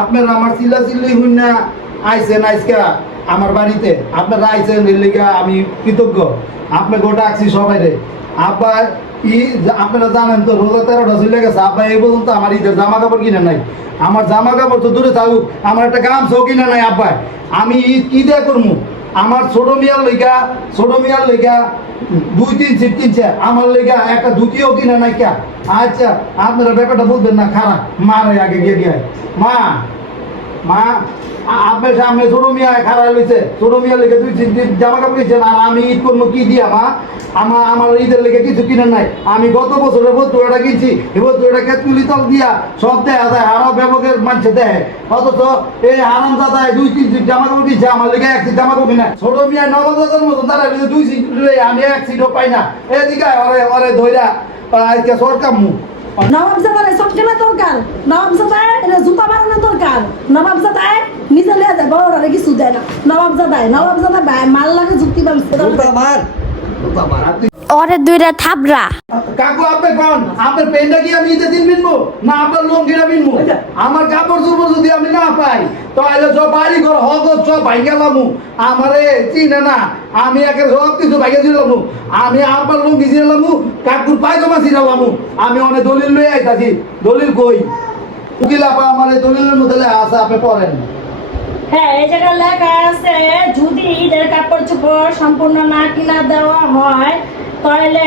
আপনারা আমার চিল্লা চিল্লি হইন না আইসেন আজকে আমার বাড়িতে আপনারা আইসেন এর লিগা আমি কৃতজ্ঞ। আপনাকে ওটা আছি সবাই রে আব্বা আপনারা জানেন তো রোজা 13টা চলে গেছে। আব্বা এই পর্যন্ত আমার ঈদের জামা কাপড় কিনে নাই। আমার জামা কাপড় তো দূরে থাকুক, আমার একটা গামছাও কিনে নাই আব্বা। আমি ঈদ কি দিয়ে করবো? আমার ছোট মিয়ার লেগা 2-3 সিট কিনছে, আমার লেগা একটা ধুতিও কিনে নাই কে? আচ্ছা আপনারা ব্যাপারটা বলবেন না, খারাপ মারে আগে গিয়ে মা আপনার সামনে ছোট মিয়া খারাপ হয়েছে, ছোট মিয়ার লেগে 2-3 দিন জামা কাপড় কিনছেন আর আমি ঈদ করবো কি দিয়া? মা আমার ঈদের লেগে কিছু কিনে নাই। আমি গত বছরের বতুয়াটা কিনছি, এবার তুইটা কেতুলি তল দিয়া সব দেখা যায় আরো ব্যাপকের মানুষে দেয়, অথচ এই আরাম দাদায় 2-3 সিট জামা কাপড় কিনছে, আমার লেগে 1 সিট জামা কাপড় কিনা। ছোট মিয়া নবজাতকের মতন তারা 2 সিট আমি 1 সিটও পাই না। এদিকে ওরে ধৈরা আজকে সরকার মুখ নবাবজাদার সবচেয়ে দরকার, নবাবজাদার এটা জুতা বানানো দরকার। নবাবজাদার নিজে লিয়ে যায়, বড়রা কিছু দেয় না। নবাবজাদা মাল লাগে যুক্তি বানছে ওরে দুইটা থাবরা। কাকু আপনি কোন আপনার পেনটা কি আমি ঈদের দিন বিনবো না আপনার লঙ্গিটা বিনবো? আমার কাপড় চোপড় যদি আমি না পাই তাহলে সব বাড়ি ঘর হক সব ভাইঙ্গা লামু। আমারে চিনে না, আমি একে সব কিছু ভাইঙ্গা দিলাম। আমি আপনার লঙ্গি দিলাম, কাকুর পায়জামা ছিলাম। আমি অনেক দলিল লই আইতাছি। দলিল কই? উকিল আপা আমার এই দলিলের মধ্যে আছে, আপনি পড়েন। হ্যাঁ, এই জায়গায় লেখা আছে যদি ঈদের কাপড় চোপড় সম্পূর্ণ না কিনা দেওয়া হয় তাহলে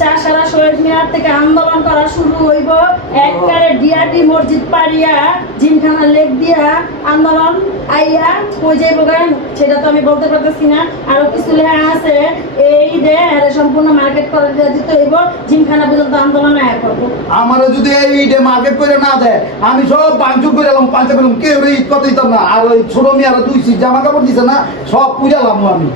চাষারা শহীদ মিনার থেকে আন্দোলন করা শুরু হইব। একবারে ডিআরডি মসজিদ পাড়িয়া জিমখানা লেক দিয়া আন্দোলন আইয়া কই যাইব গান সেটা তো আমি বলতে পারতেছি না। আরো কিছু লেখা আছে এই ঈদে সম্পূর্ণ মার্কেট করে দিতে হইব, জিমখানা পর্যন্ত আন্দোলন আয়া করবো। আমার যদি এই ঈদে মার্কেট করে না দেয় আমি সব বাঞ্চুক করে এলাম, পাঞ্চা করলাম, কেউ ঈদ কথা দিতাম না। আর ওই ছোট মেয়েরা 2 সিট জামা কাপড় দিছে না, সব পুজালাম আমি।